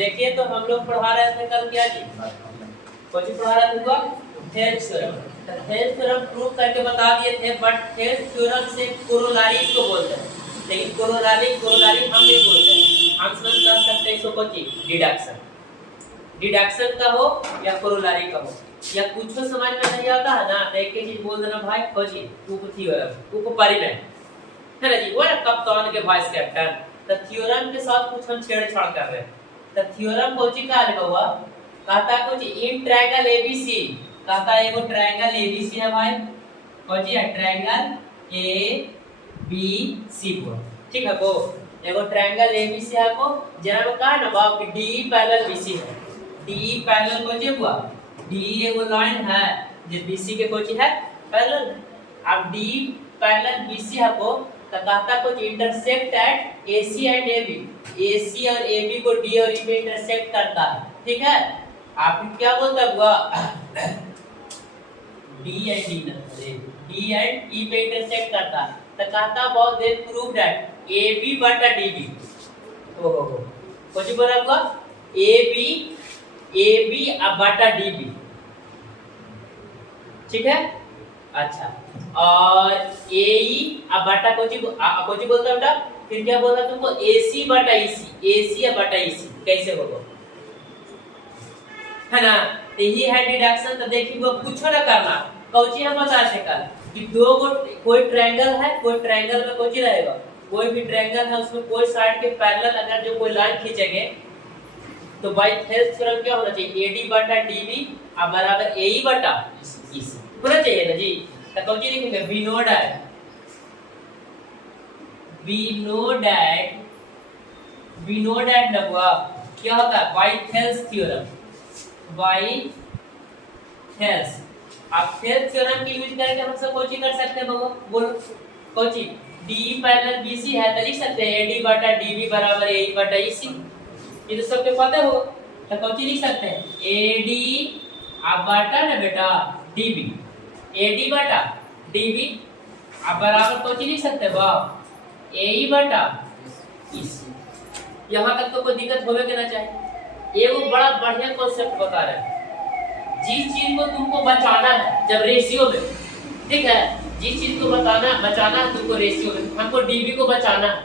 देखिए तो हम लोग पढ़ा रहे थे कल क्या जी, कौन सी पढ़ा रहे थे? Thales theorem. Thales theorem prove करके बता दिए थे, बट थेल्स थ्योरम से कोरोलारी इसको बोलते हैं, लेकिन कोरोलारी हम नहीं बोलते हैं, हम समझ कर सकते हैं इसको कौन चीज, डिडक्शन। डिडक्शन का हो या कोरोलारी का हो, या कुछ समझ में नहीं आता है ना तो एक ही चीज बोल देना भाई कौन सी, प्रूफ थ्योरम, उपपरिमेय है ना जी, वो कप्तान के वाइस कैप्टन। तो थ्योरम के साथ कुछ हम छेड़छाड़ कर रहे हैं। तो थ्योरम कोची का लिखा हुआ, कहता कुछ इन ट्रायंगल एबीसी, कहता है वो ट्रायंगल एबीसी है भाई, कोची है ट्रायंगल एबीसी को, ठीक है को एगो ट्रायंगल एबीसी है को, जरा में कहा ना बाप कि डी पैरेलल बीसी है, डी पैरेलल कोची हुआ, डी एगो लाइन है जो बीसी के कोची है पैरेलल। अब डी पैरेलल बीसी है को तो कहता कुछ intersect at AC and AB, AC और AB को D और E पे इंटरसेक्ट करता है, ठीक है। आप क्या बोलता हुआ D एंड D ना, D एंड E पे इंटरसेक्ट करता है, तो कहता बहुत देर प्रूव दैट AB बटा DB, ओहो कुछ बोला हुआ AB बटा DB, ठीक है। अच्छा, और AE अब बटा कोची बोलता बेटा, फिर क्या बोलता तुमको AC बटा EC, AC बटा EC कैसे होगा, है ना। तो ये है डिडक्शन। तो देखिए वो कुछ ना करना, कोची हम बता रहे कल कि दो कोई ट्रायंगल है, कोई ट्रायंगल में कोची रहेगा, कोई भी ट्रायंगल है उसमें कोई साइड के पैरेलल अगर जो कोई लाइन खींचेंगे तो बाय थेल्स थ्योरम क्या होना चाहिए, AD बटा DB बराबर AE बटा EC होना चाहिए ना जी। तो कौन सी लिखेंगे, we know that ना क्या होता है, by Thales theorem, by Thales. अब थेल्स थ्योरम की यूज करके हम सब कौन कर सकते हैं बाबू, बोलो कौन सी, D पैरेलल BC है तो लिख सकते हैं AD बटा DB बराबर AE बटा EC, ये तो सबके पता हो। तो कौन सी लिख सकते हैं, AD बटा ना बेटा DB, AD बटा DB बराबर कौन सी लिख सकते हैं बाप, AE बटा EC। यहाँ तक तो कोई दिक्कत होवे के ना चाहिए। ये वो बड़ा बढ़िया कॉन्सेप्ट बता रहे हैं, जिस चीज को तुमको बचाना है जब रेशियो में, ठीक है, जिस चीज को बचाना है तुमको रेशियो में, हमको DB को बचाना है,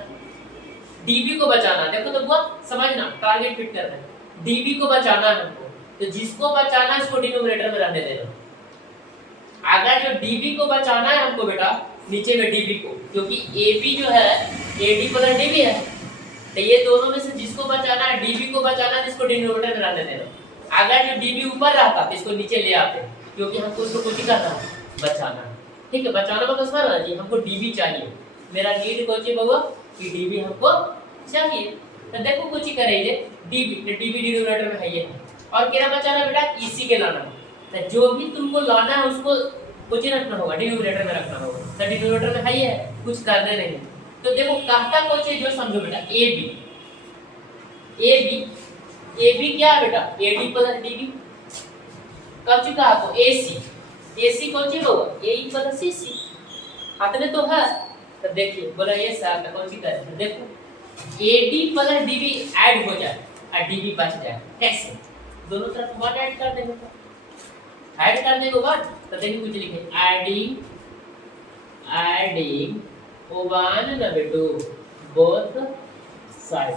DB को बचाना, देखो तो वो समझना, टारगेट फिट करना है, DB को बचाना है हमको, तो जिसको बचाना है उसको डिनोमिनेटर में रहने देना। अगर जो DB को बचाना है हमको बेटा, नीचे में DB को, क्योंकि AB जो है AD प्लस DB है, तो ये दोनों में से जिसको बचाना है, DB को बचाना है, जिसको डिनोमिनेटर में रहने देना। अगर जो DB ऊपर रहता तो इसको नीचे ले आते, क्योंकि हमको उसको कुछ करना है, बचाना है, ठीक है। बचाना मतलब समझ रहा जी, हमको DB चाहिए, मेरा नीड कौन सी बाबू कि DB हमको चाहिए। तो देखो कुछ ही करेंगे DB, तो DB डिनोमिनेटर में है ये, और क्या बचाना बेटा, EC के लाना, तो जो भी तुमको लाना है उसको कुछ रखना होगा, डिनोमिनेटर में रखना होगा, तो डिनोमिनेटर में है ये, कुछ करने नहीं। तो देखो कहता कुछ जो समझो बेटा, AB क्या है बेटा, AD प्लस DB, कब चुका आपको AC कौन सी होगा, AE प्लस EC, हाथने तो है। तो देखिए बोला ये सर कौन सी करें, देखो AD प्लस DB ऐड हो जाए और DB बच जाए, कैसे, दोनों तरफ 1 ऐड कर देंगे, ऐड करने के बाद तो देखिए कुछ लिखे, एडिंग 1 ना बेटो बोथ साइड,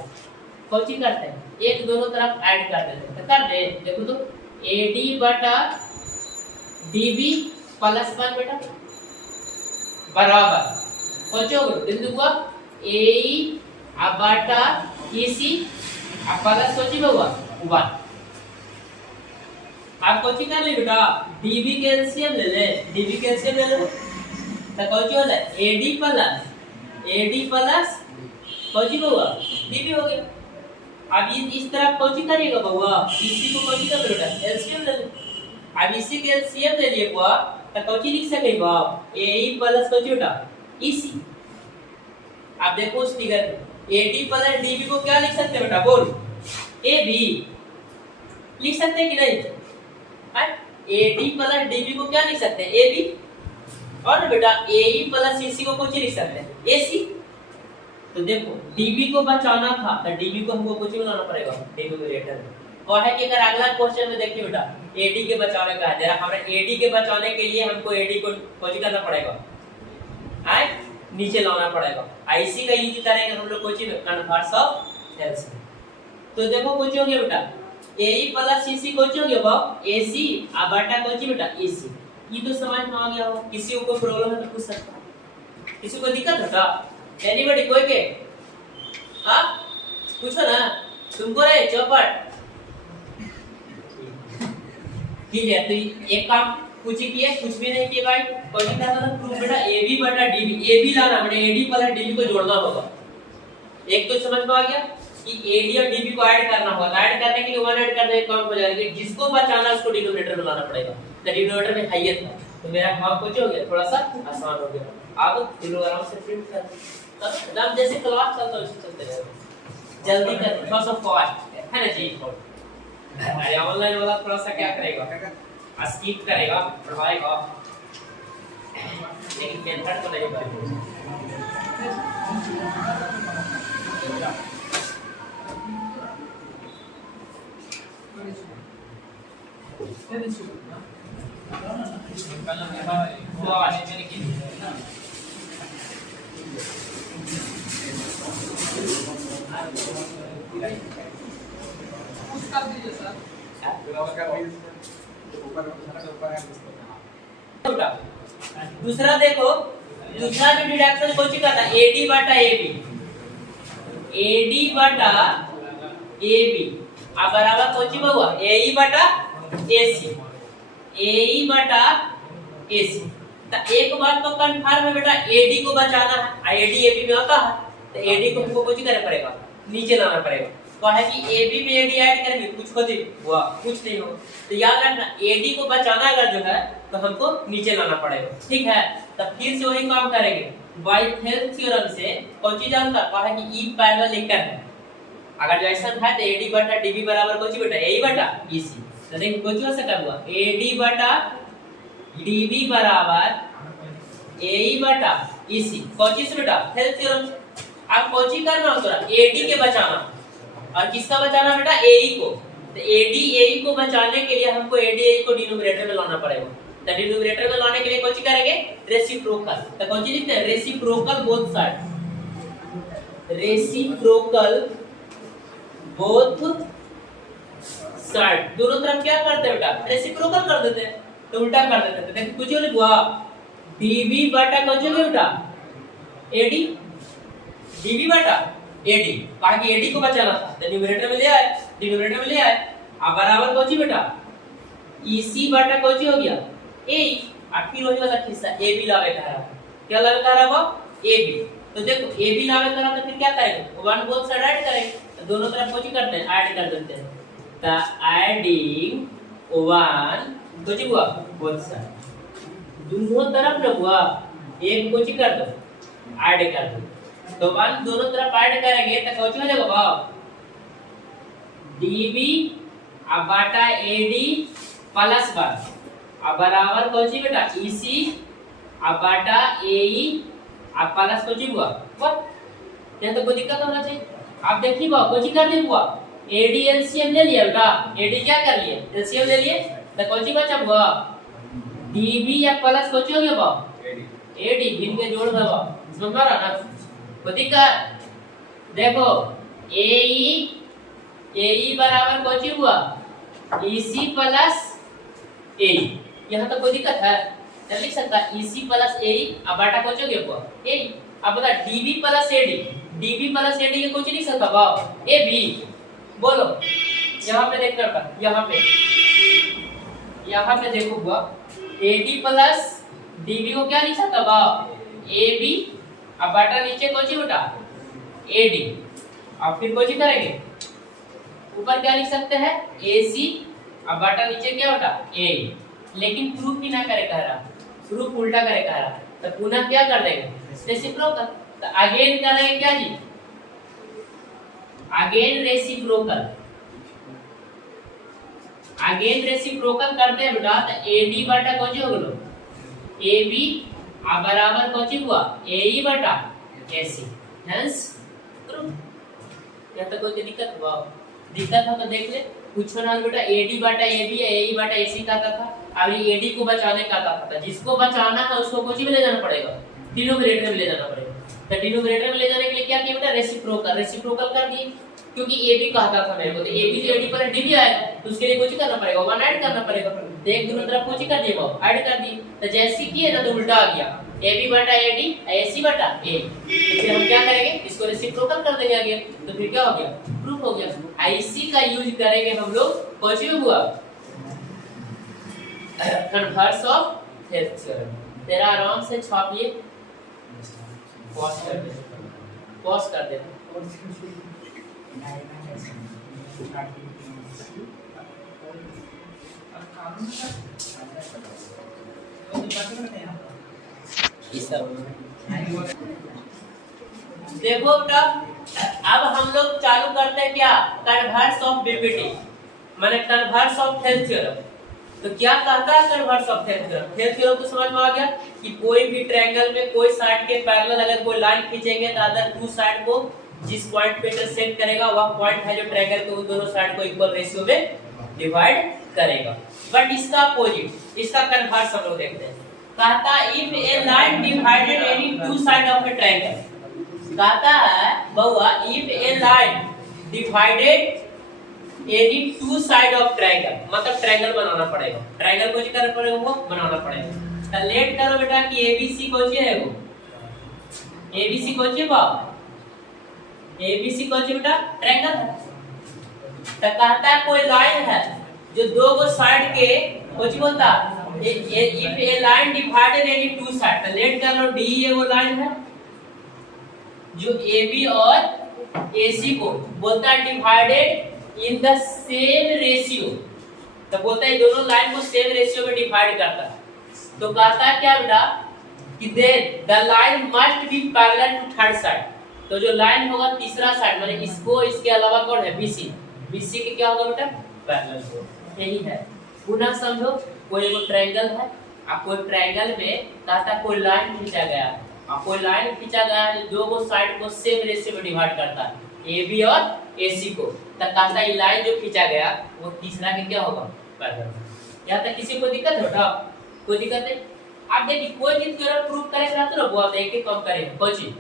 कौन सी करते हैं, एक दोनों तरफ ऐड कर देते हैं, तो कर दे, देखो तो AD बटा DB प्लस 1 बेटा बराबर कौन सी होगा, बिंदु को AE बटा EC प्लस कौन सी होगा 1। आप कौन सी कर ले बेटा, DB के एलसीएम ले ले, DB के एलसीएम ले लो, तो कौन सी हो जाए, AD प्लस कौन सी होगा, DB हो गया। अब इस तरफ कौन सी करिएगा बउआ, EC को कौन सी कर बेटा, एलसीएम ले लो। अब इसी के एलसीएम ले लिए बउआ, तो कौन सी लिख सकेगा, AE प्लस कौन सी बेटा EC। अब देखो उस फिगर में AD प्लस DB को क्या लिख सकते हैं बेटा, बोल AB लिख सकते हैं कि नहीं, AD प्लस DB को क्या लिख सकते हैं, AB, और बेटा AE प्लस EC को कौन सी लिख सकते हैं, AC। तो देखो डीबी को बचाना था तो डीबी को हमको कुछ बनाना पड़ेगा डिनोमिनेटर में। तो है कि अगर अगला क्वेश्चन में देखिए बेटा एडी के बचाने का है, जरा हमारे एडी के बचाने के लिए हमको एडी को कुछ करना पड़ेगा, है नीचे लाना पड़ेगा। आईसी का यूज करेंगे हम लोग कुछ में कन्वर्स ऑफ एलसी। तो देखो कुछ हो गया बेटा एई प्लस सीसी कुछ हो गया बाप एसी और बटा कुछ बेटा एसी। ये तो समझ में आ गया हो, किसी को कोई प्रॉब्लम है तो पूछ सकता है, किसी को दिक्कत है क्या एनीबॉडी कोई के हां पूछो ना तुमको रे चौपट ठीक है। तो एक काम कुछ ही किया कुछ भी नहीं किया भाई क्वेश्चन क्या था प्रूफ बेटा AB बटा DB AB लाना बेटा AD प्लस DB को जोड़ना होगा। एक तो समझ में आ गया कि AD और DB को ऐड करना होगा, ऐड करने के लिए 1 ऐड करने का काम हो जाएगा, जिसको बचाना उसको डिनोमिनेटर में लाना पड़ेगा। तो डिनोमिनेटर में हाईएस्ट था तो मेरा काम कुछ हो गया थोड़ा सा आसान हो गया। अब तीनों आराम से प्रिंट कर तब एकदम जैसे क्लास चलता है उसी चलते रहेगा, जल्दी कर थोड़ा सा फास्ट है ना जी। अरे ऑनलाइन वाला थोड़ा सा क्या करेगा स्किप करेगा पढ़ाएगा लेकिन मेथड तो नहीं करेगा। दूसरा देखो दूसरा जो डिडक्शन कोची का था AD बटा AB AD बटा AB अब बराबर कोची में हुआ AE बटा AC AE बटा AC। तो एक बात तो कंफर्म है बेटा AD को बचाना है, AD AB में होता है तो AD को हमको कुछ करना पड़ेगा नीचे लाना पड़ेगा। तो है कि AB में AD ऐड करेंगे कुछ हो हुआ कुछ नहीं हो। तो याद रखना AD को बचाना अगर जो है तो हमको नीचे लाना पड़ेगा, ठीक है। तो फिर से वही काम करेंगे वाइथेल थ्योरम से कौन चीज जानता है कि E पैरेलल लेकर है, अगर जैसा है तो AD बटा DB बराबर कौन सी बेटा AE बटा EC। तो देखो कुछ हो सकता हुआ AD बटा DB बराबर AE बटा EC कौन चीज बेटा हेल थ्योरम से। अब कौन चीज करना हो थोड़ा AD के बचाना और किसका बचाना बेटा AE को। तो AD AE को बचाने के लिए हमको AD AE को डिनोमिनेटर में लाना पड़ेगा। तो डिनोमिनेटर में लाने के लिए कौन चीज करेंगे रेसिप्रोकल। तो कौन चीज लिखते हैं reciprocal both side, reciprocal both side दोनों तरफ क्या करते हैं बेटा रेसिप्रोकल कर देते हैं, तो उल्टा कर देते हैं। देखो कुछ लिखवा DB बटा कौन सी बेटा AD DB बटा AD कहा कि AD को बचाना था तो न्यूमरेटर में ले आए डिनोमिनेटर में ले आए। अब बराबर कौन सी बेटा EC बटा कौन सी हो गया AE। अब फिर वही वाला किस्सा AB लावे कह रहा क्या लावे कह रहा वो AB। तो देखो AB लावे कह रहा तो फिर क्या करेंगे वन बोथ साइड ऐड करेंगे, तो दोनों तरफ कौन सी करते हैं ऐड कर देते हैं। तो एडिंग वन कुछ हुआ बोथ साइड दोनों तरफ ना हुआ एक कुछ कर दो ऐड कर दो। तो वन दोनों तरफ ऐड करेंगे तो कौन हो जाएगा बाप DB अब बटा AD प्लस 1 अब बराबर कौन सी बेटा EC अब बटा AE अब प्लस कौन सी हुआ व्हाट यहां तो कोई दिक्कत होना चाहिए। आप देखिए बाप कौन सी कर दी हुआ AD LCM ले लिया बेटा AD क्या कर लिए LCM ले लिए तो कौन सी बचा हुआ DB या प्लस कौन सी हो गया बाप AD गिन के जोड़ दो समझ में आ रहा ना कोई दिक्कत। देखो AE बराबर कौन सी हुआ EC प्लस AE यहाँ तो कोई दिक्कत है तो लिख सकता EC प्लस AE अब बटा कौन सी हो गया AE। अब बता DB प्लस AD के कौन सी लिख सकता बाप AB बोलो यहाँ पे देख कर यहाँ पे देखो हुआ AD प्लस DB को क्या लिख सकता बाप AB अब बटा नीचे कौन सी बेटा AD। अब फिर कौन सी करेंगे ऊपर क्या लिख सकते हैं AC अब बटा नीचे क्या बेटा AE। लेकिन प्रूफ ही ना करे कह रहा प्रूफ उल्टा करे कह रहा तो पुनः क्या कर देंगे रेसिप्रोकल। तो अगेन करेंगे क्या जी अगेन रेसिप्रोकल करते हैं बेटा। तो AD बटा कौन सी हो गलो AB अब बराबर कौन सी हुआ AE बटा AC। हेंस यहाँ तक कोई दिक्कत हुआ? दिक्कत हो तो देख ले। कुछ ना बेटा AD बटा AB या AE बटा AC का आता था। अब ये AD को बचाने का आता था। जिसको बचाना है उसको कुछ में ले जाना पड़ेगा, डिनोमिनेटर में ले जाना पड़ेगा। तो डिनोमिनेटर में ले जाने के लिए क्या किया बेटा? रेसिप्रोकल कर दिए, क्योंकि AB कहता था मेरे को, तो AB तो AD पर D भी आएगा, तो उसके लिए कुछ करना पड़ेगा, 1 ऐड करना पड़ेगा। तो एक दोनों तरफ कुछ कर दिए, ऐड कर दी। तो जैसे किए ना तो उल्टा आ गया, AB बटा AD AC बटा A। तो फिर हम क्या करेंगे? इसको रेसिप्रोकल कर देंगे आगे, तो फिर क्या हो गया? प्रूफ हो गया। IC का यूज करेंगे हम लोग कौन सी में हुआ? Converse of health theorem. तेरा आराम से छापिए, पॉज कर दे, पॉज कर दे। देखो बेटा, अब हम लोग चालू करते हैं क्या? कन्वर्स ऑफ बीपीटी, माने कन्वर्स ऑफ हेल्थ थ्योरम। तो क्या कहता है converse of health theorem? Health theorem तो समझ में आ गया कि कोई भी ट्रायंगल में कोई साइड के पैरेलल अगर कोई लाइन खींचेंगे तो अदर टू साइड को जिस पॉइंट पे इंटरसेक्ट करेगा वह पॉइंट है जो ट्रायंगल के उन दोनों साइड को इक्वल रेशियो में डिवाइड करेगा। बट इसका अपोजिट, इसका कन्वर्स हम लोग देखते हैं। कहता है if A line divided any two side of A triangle, कहता है बउआ if A line divided any two side of triangle, मतलब ट्रायंगल बनाना पड़ेगा। ट्रायंगल को करना पड़ेगा, वो बनाना पड़ेगा। तो लेट करो बेटा कि ABC कौन सी है? वो ABC कौन सी है बाप? ABC कौन सी बेटा? ट्रायंगल है। तो कहता है कोई लाइन है जो दो गो साइड के कुछ बोलता if A line divided any two side, तो लेट कर लो D ये वो लाइन है जो AB और AC को बोलता है divided in the same ratio. तो बोलता है दोनों लाइन को सेम रेशियो में डिवाइड करता है। तो कहता है क्या बेटा कि then the line must be parallel to third side. तो जो लाइन होगा तीसरा साइड, माने इसको इसके अलावा कौन है? BC के क्या होगा बेटा? पैरेलल होगा। यही है। पुनः समझो, कोई एक ट्रायंगल है, अब कोई ट्रायंगल में कहता कोई लाइन खींचा गया, अब कोई लाइन खींचा गया जो दो गो साइड को सेम रेशियो में डिवाइड करता है, AB और AC को। तो कहता है लाइन जो खींचा गया वो तीसरा के क्या होगा? पैरेलल। यहाँ तक किसी को दिक्कत है बेटा? कोई दिक्कत नहीं। आप देखिए कोई भी थ्योरम प्रूव करेगा तो वो आप एक कम करेंगे। कौन चीज?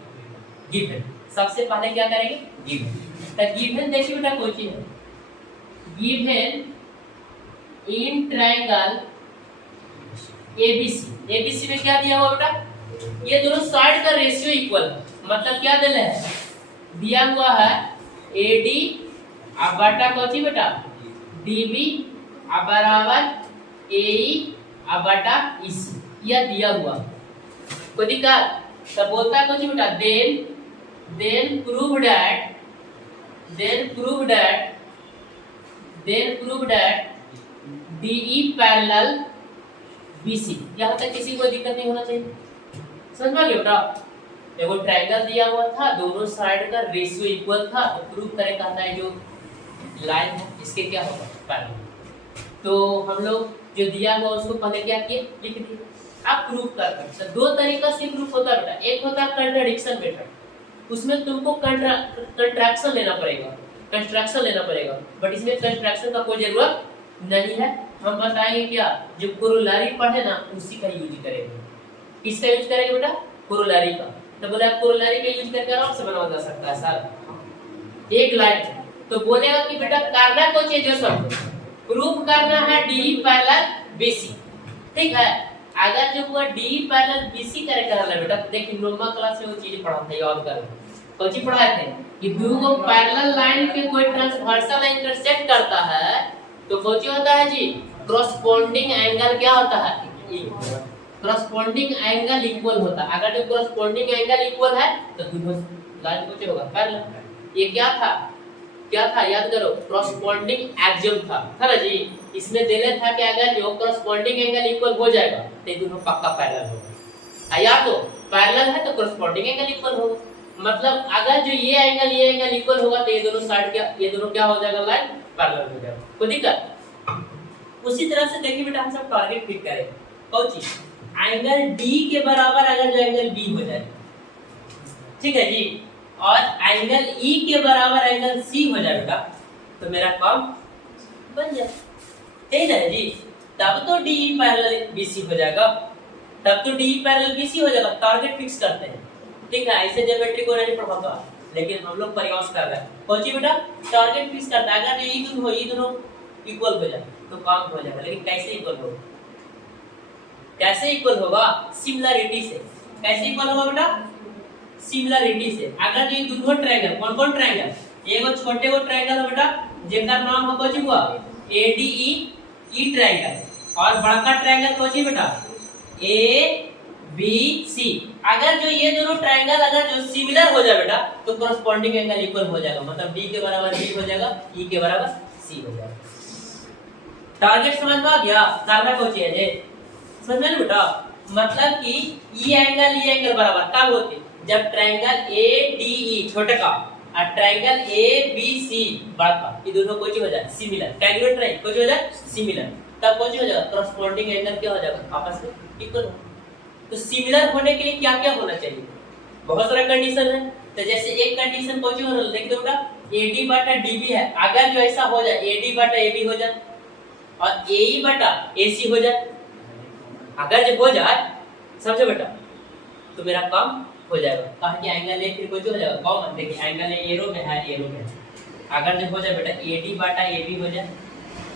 गिवन। सबसे पहले क्या करेंगे? गिवन। तो गिवन देखिए बेटा कौन चीज है? गिवन इन ट्रायंगल ABC में क्या दिया हुआ बेटा? ये दोनों साइड का रेशियो इक्वल, मतलब क्या दिया है? दिया हुआ है AD अब बटा कौन सी बेटा? DB अब बराबर AE अब बटा EC, यह दिया हुआ। कोई दिक्कत? तो बोलता है कौन सी बेटा? then prove that DE parallel BC। यहाँ तक किसी को दिक्कत नहीं होना चाहिए। समझ में आ गया बेटा? एगो ट्रायंगल दिया हुआ था, दोनों साइड का रेशियो इक्वल था, तो प्रूव करें कहता है जो लाइन है इसके क्या होगा? पैरेलल। तो हम लोग जो दिया हुआ उसको पहले क्या किए? लिख दिए। आप प्रूफ कर सकते हैं। दो तरीका से प्रूफ होता है बेटा। एक होता है कंट्राडिक्शन मेथड, उसमें तुमको कंट्रैक्शन लेना पड़ेगा, कंस्ट्रक्शन लेना पड़ेगा। बट इसमें कंस्ट्रक्शन का कोई जरूरत नहीं है। हम बताएंगे क्या? जो कोरोलरी पढ़े ना उसी का यूज करेंगे। किसका यूज करेंगे बेटा? कोरोलरी का। तो बोला कोरोलरी का यूज करके आराम से बनाया जा सकता है सर। एक लाइन तो बोलेगा कि बेटा करना कुछ है, जो सब प्रूफ करना है DE पैरेलल BC, ठीक है। अगर जो वो DE पैरेलल BC करेगा ना बेटा, तो देखिए नॉर्मल क्लास में वो चीज पढ़ा था, याद करो। कौन सी पढ़ाए थे कि दो को पैरेलल लाइन के कोई ट्रांसवर्सल इंटरसेक्ट करता है तो कौन सी होता है जी? कॉरस्पॉन्डिंग एंगल क्या होता है? कॉरस्पॉन्डिंग एंगल इक्वल होता है। अगर जो कॉरस्पॉन्डिंग एंगल इक्वल है तो दोनों लाइन को क्या होगा? पैरेलल। ये क्या था? याद करो, कॉरस्पॉन्डिंग एक्सियम था ना जी। इसमें देले था कि अगर जो कॉरस्पॉन्डिंग एंगल इक्वल हो जाएगा तो दोनों पक्का पैरेलल होगा। या तो पैरेलल है तो कॉरस्पॉन्डिंग एंगल इक्वल होगा, मतलब अगर जो ये एंगल इक्वल होगा तो ये दोनों साइड क्या हो जाएगा? लाइन पैरेलल हो जाएगा। कोई दिक्कत? उसी तरह से देखिए बेटा हम सब टारगेट फिट करें। कौन चीज? एंगल D के बराबर अगर जो एंगल B हो जाए, ठीक है जी। और एंगल ई के बराबर एंगल सी हो जाए बेटा, तो मेरा कॉम बन जाए, ठीक है जी। तब तो डी पैरेलल बीसी हो जाएगा, तब तो डी पैरेलल बीसी हो जाएगा। टारगेट फिक्स करते हैं, ठीक है, ऐसे ज्योमेट्री को नहीं पढ़ाता, लेकिन हम लोग प्रयास कर रहे हैं। कोची बेटा टारगेट फिक्स करता है, अगर ये दोनों इक्वल हो जाए तो काम हो जाएगा। लेकिन कैसे इक्वल होगा, कैसे इक्वल होगा? सिमिलरिटी से। कैसे इक्वल होगा बेटा? सिमिलरिटी से। अगर ये दोनों ट्रायंगल, कौन कौन ट्रायंगल? एगो छोटे गो ट्रायंगल है बेटा जेकर नाम हो कोची हुआ एडीई ई ट्रायंगल, और बड़का ट्रायंगल कोची बेटा ए बी सी। अगर जो ये दोनों ट्रायंगल अगर जो सिमिलर हो जाए बेटा तो कॉरेस्पॉन्डिंग एंगल इक्वल हो जाएगा, मतलब बी के बराबर बी हो जाएगा, ई के बराबर सी हो जाएगा। टारगेट समझ में आ गया? करना कोची है जे समझ में बेटा, मतलब कि ई एंगल बराबर कब होते? जब ट्रायंगल ए डी ई छोटे का और ट्रायंगल ए बी सी बड़ा का, ये दोनों कोची हो जाए सिमिलर, ट्रायंगुलर ट्रायंगल कोची हो जाए सिमिलर, तब कोची हो जाएगा कॉरेस्पॉन्डिंग एंगल क्या हो जाएगा आपस में इक्वल। तो सिमिलर होने के लिए क्या क्या होना चाहिए? बहुत सारा कंडीशन है। तो जैसे एक कंडीशन कोची हो रहा है देख दो बेटा, एडी बटा डीबी है, अगर जो ऐसा हो जाए एडी बटा एबी हो जाए और एई बटा एसी हो जाए, अगर जब हो जाए समझो बेटा तो मेरा काम हो जाएगा। कहा कि एंगल ए फिर कुछ हो जाएगा कॉमन, देखिए एंगल ए एरो में है, एरो में। अगर जब हो जाए बेटा एडी बटा एबी हो जाए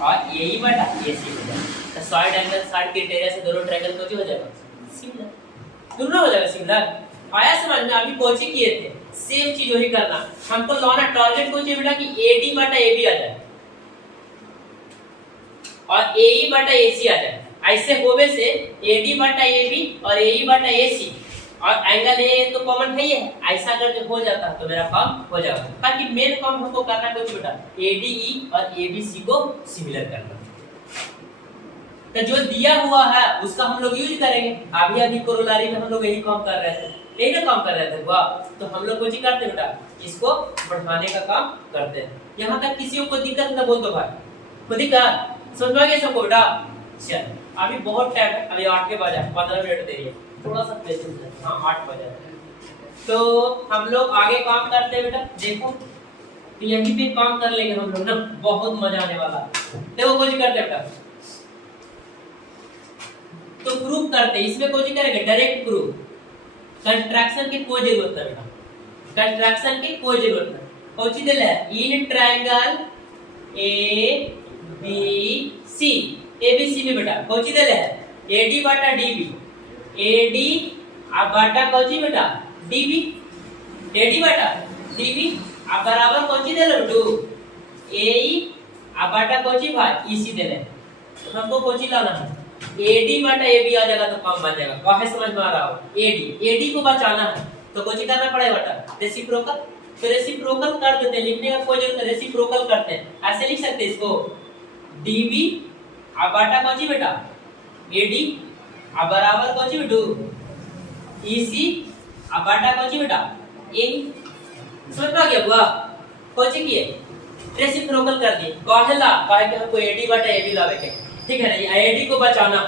और एई बटा एसी हो जाए, तो साइड एंगल साइड क्राइटेरिया से दोनों ट्रायंगल कुछ हो जाएगा सिमिलर, दोनों हो जाएगा सिमिलर। आया समझ में? अभी कोची किए थे सेम चीज वही करना, हमको लाना टारगेट को चाहिए बेटा कि एडी बटा एबी आ जाए और एई बटा एसी आ जाए। ऐसे होवे से एडी बटा एबी और एई बटा एसी और एंगल ए तो कॉमन है ही है, ऐसा अगर जो हो जाता तो मेरा काम हो जाएगा। ताकि मेन काम हमको करना कुछ बेटा एडीई और एबीसी को सिमिलर करना, तो जो दिया हुआ है उसका हम लोग यूज करेंगे। अभी अभी कोरोलारी में हम लोग यही काम कर रहे थे, यही ना काम कर रहे थे वाह, तो हम लोग कुछ ही करते बेटा इसको बढ़ाने का काम करते हैं। यहाँ तक किसी को दिक्कत ना बोल दो भाई, कोई दिक्कत समझ में आ गया सबको बेटा? चल अभी बहुत टाइम है, अभी 8 के बजे 15 मिनट देरी है, थोड़ा सा पेशेंस है। हाँ 8 बजे तो हम लोग आगे काम करते हैं बेटा। देखो तो यहीं पे काम कर लेंगे हम लोग ना, बहुत मजा आने वाला। देखो कुछ करते हैं बेटा, तो प्रूफ करते हैं, इसमें कुछ करेंगे डायरेक्ट प्रूफ। कंस्ट्रक्शन की कोई जरूरत नहीं बेटा, कंस्ट्रक्शन की कोई जरूरत नहीं। कौन सी दिल है in triangle A B C, A B C में बेटा कौन सी दिल है एडी बटा डीबी, एडी अब बटा कौन सी बेटा डीबी, एडी बटा डीबी अब बराबर कौन सी दिल टू एई अब बटा कौन सी भाई ईसी दिल है। तो हमको कौन सी लाना है एडी बटा एबी आ जाएगा तो काम बन जाएगा। काहे समझ में आ रहा हो? एडी को बचाना है तो कुछ करना पड़ेगा बेटा रेसिप्रोकल। तो रेसिप्रोकल कर देते हैं, लिखने का कोई जरूरत नहीं, रेसिप्रोकल करते हैं। ऐसे लिख सकते हैं इसको डीबी अब बटा कौन सी बेटा एडी अब बराबर कौन सी बेटू ईसी अब बटा कौन सी बेटा ए। समझ में आ गया बुआ? कौन सी किए रेसिप्रोकल कर दिए। काहेला काहे कि हमको एडी बटा एबी लावे के, ठीक है ना, ये एडी को बचाना।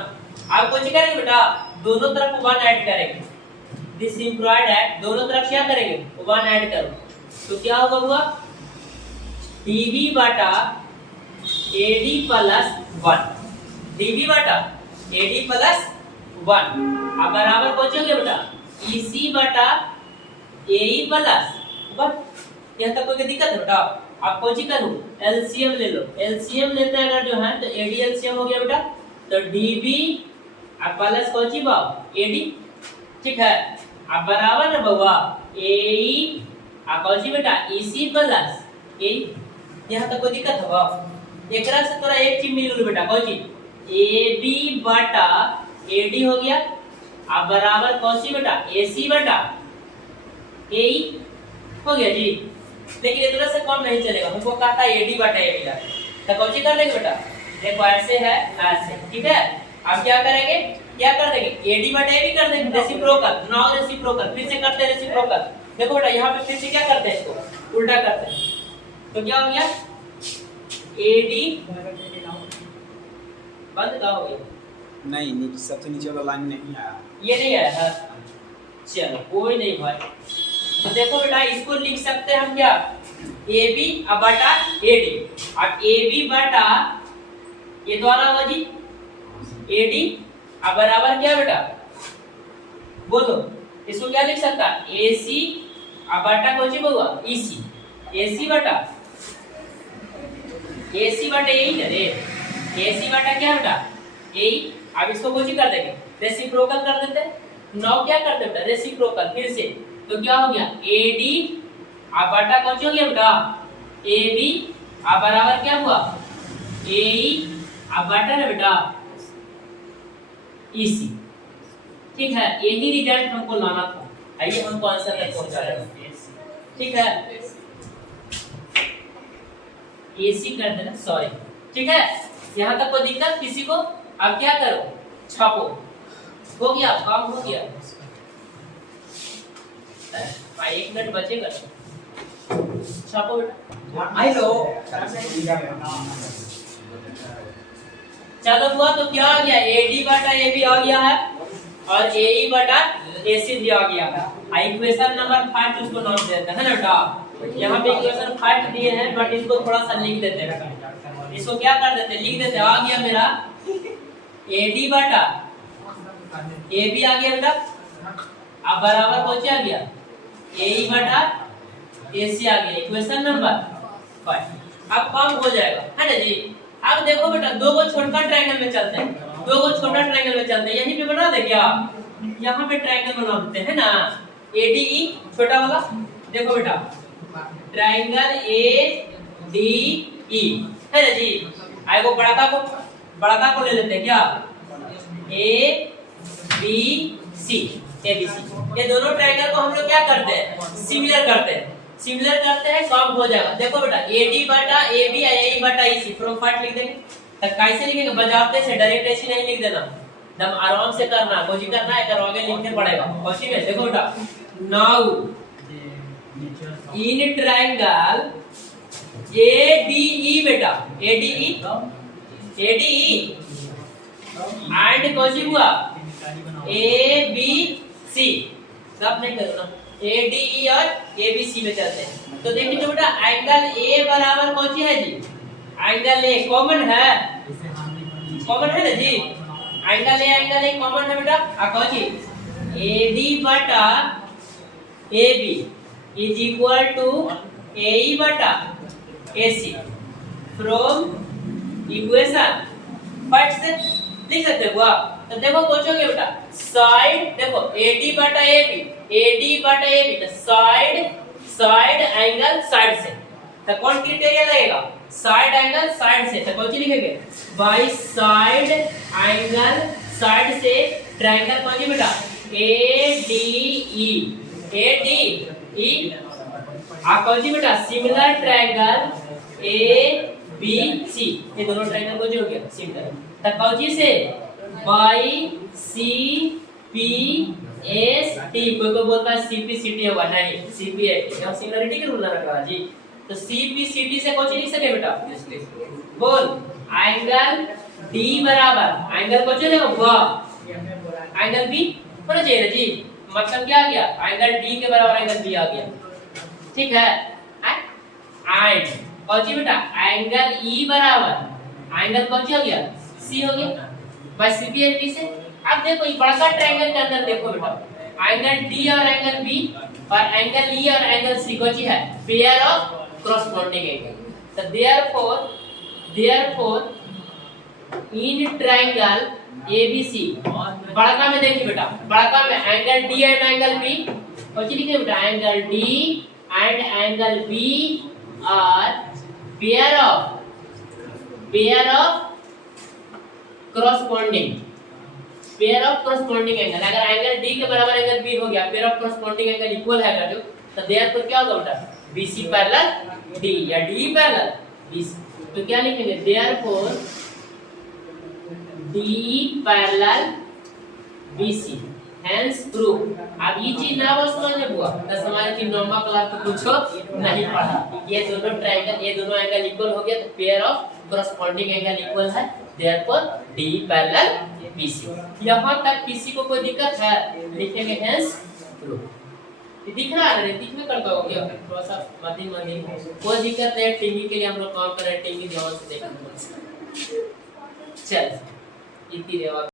आप कुछ करेंगे बेटा दोनों तरफ 1 ऐड करेंगे, दिस इंप्लॉयड ऐड दोनों तरफ क्या करेंगे 1 ऐड करो, तो क्या होगा डीबी बटा एडी प्लस 1, डीबी बटा एडी प्लस 1 अब बराबर कौन सी हो गया बेटा ईसी बटा एई प्लस 1। यहां तक कोई दिक्कत है बेटा? आप कौन सी करूं एलसीएम ले लो, एलसीएम लेते हैं अगर जो है तो एडी एलसीएम हो गया बेटा, तो डीबी अब प्लस कौन सी बाब एडी, ठीक है, अब बराबर ना बउआ एई अब कौन सी बेटा ईसी प्लस ए। यहां तक कोई दिक्कत है बाब? एकरा से तोरा एक चीज मिल गई बेटा कौन सी एबी बटा एडी हो गया अब बराबर कौन सी बेटा एसी बटा एई हो गया जी। लेकिन इतना से कम नहीं चलेगा, हमको कहता है एडी बटा एबी ला, तो कौन सी कर देंगे बेटा देखो ऐसे है ऐसे, ठीक है। अब क्या करेंगे क्या कर देंगे एडी बटा एबी कर देंगे रेसिप्रोकल, नाउ रेसिप्रोकल फिर से करते हैं रेसिप्रोकल। देखो बेटा यहाँ पे फिर से क्या करते हैं इसको उल्टा करते हैं, तो क्या हो गया एडी बंद का हो गया नहीं सबसे नीचे वाला लाइन नहीं आया, ये नहीं आया है, चलो कोई नहीं भाई तो देखो बेटा इसको लिख सकते हैं हम क्या, ए बी अब बटा ए डी। अब ए बी बटा ये द्वारा होगा जी ए डी अब बराबर क्या बेटा, बोलो इसको क्या लिख सकता, ए सी अब बटा कौन सी होगा, ई सी। ए सी बटा यही ना रे, ए सी बटा क्या बेटा यही। अब इसको कौन सी कर देंगे, रेसिप्रोकल कर देते हैं। नाउ क्या करते बेटा, रेसिप्रोकल फिर से, तो क्या हो गया ए डी अब बटा कौन सी हो गया बेटा, ए बी अब बराबर क्या हुआ, ए ई अब बटा ना बेटा ई सी। ठीक है, यही रिजल्ट हमको लाना था। आइए हमको आंसर तक पहुंचा रहे हैं। ठीक है, एसी कर देना, सॉरी। ठीक है, यहाँ तक कोई दिक्कत किसी को। अब क्या करो, छापो, हो गया काम हो गया। 1 मिनट बचेगा, छापो बेटा। आई लो चलो हुआ तो क्या आ गया, एडी बटा एबी आ गया है और एई बटा एसी भी आ गया है। इक्वेशन नंबर 5 उसको नाम देते हैं ना बेटा। यहाँ पे इक्वेशन 5 दिए हैं बट इसको थोड़ा सा लिख देते हैं। इसको क्या कर देते हैं, लिख देते हैं। आ गया मेरा एडी बटा एबी आ गया बेटा, अब बराबर कौन सा आ गया, एई बटा एसी आ गया। इक्वेशन नंबर 5 अब काम हो जाएगा, है ना जी। अब देखो बेटा दो को छोटा ट्रायंगल में चलते हैं, दो को छोटा ट्रायंगल में चलते हैं। यहीं पे बना दे क्या, यहाँ पे ट्रायंगल बना देते हैं ना, एडीई छोटा वाला। देखो बेटा ट्रायंगल ए डी ई है ना जी। आए को बड़ा को ले लेते हैं क्या, ए बी सी, ए बी सी। ये दोनों ट्रायंगल को हम लोग क्या करते हैं, सिमिलर करते हैं। सिमिलर करते हैं काम हो जाएगा। देखो बेटा AD बटा AB या AE बटा EC फ्रॉम पार्ट लिख देंगे। तो कैसे लिखेंगे, बजाते से, डायरेक्ट ऐसे नहीं लिख देना, एकदम आराम से करना, कोशिश करना है, करोगे लिखने पड़ेगा। कोशिश में देखो बेटा, नाउ इन ट्रायंगल ADE बेटा, ADE एंड कोशिश हुआ ABC, सब नहीं करना, ADE और ABC में चलते हैं। तो देखिए तो बेटा एंगल A बराबर कौन सी है जी, एंगल A कॉमन है, कॉमन है ना जी। एंगल A कॉमन है बेटा। कौन सी AD बटा AB is equal to AE बटा AC फ्रॉम इक्वेशन 5 से लिख सकते हो आप। तो देखो पूछोगे बेटा साइड, देखो AD बटा AB तो साइड एंगल साइड से। तो कौन क्राइटेरिया लगेगा, साइड एंगल साइड से। तो कौन सी लिखेंगे, बाय साइड एंगल साइड से ट्रायंगल कौन सी बेटा, ADE कौन सी बेटा, सिमिलर ट्रायंगल ABC। ये दोनों ट्रायंगल को जो हो गया सिमिलर। तो कौन सी से, बाय CPST, कोई बोलता है CPCT होगा, नहीं CPST, यहाँ सिमिलरिटी के रूल लगा जी। तो CPCT से कौन सी लिख सके बेटा, बोल एंगल D बराबर एंगल कौन सी लेगा, एंगल B होना चाहिए ना जी। मतलब क्या आ गया, एंगल D के बराबर एंगल B आ गया। ठीक है, एंड कौन सी बेटा, एंगल E बराबर एंगल कौन सी हो गया, C हो गया बाय CPST से। अब देखो ये बड़ा ट्रायंगल के अंदर देखो बेटा, एंगल D और एंगल B और एंगल E और एंगल C कौन सी है, पेयर ऑफ corresponding एंगल। तो therefore इन ट्रायंगल ABC, बड़का में देखिए बेटा, बड़का में angle D and angle B कौन सी लिखे बेटा, angle D and angle B are pair of corresponding angle. अगर एंगल D के बराबर एंगल B हो गया, pair of corresponding angle equal है जो, तो therefore क्या होगा बेटा, BC पैरेलल D या D पैरेलल BC। तो क्या लिखेंगे, therefore DE parallel BC hence proof। अब ये चीज ना बस समझ में हुआ, तो हमारे की नॉर्मल क्लास तो कुछ नहीं पढ़ा। ये दोनों ट्रायंगल, ये दोनों एंगल इक्वल हो गया, तो pair of corresponding angle equal है, therefore D पैरेलल BC। यहाँ तक किसी को कोई दिक्कत है, लिखेंगे hence proof। ये दिख रहा है ना, दिख में करता हो क्या, थोड़ा सा मध्यम कोई दिक्कत नहीं, टीवी के लिए हम लोग काम कर रहे हैं, टीवी ध्यान से देखना। चल इतनी देवा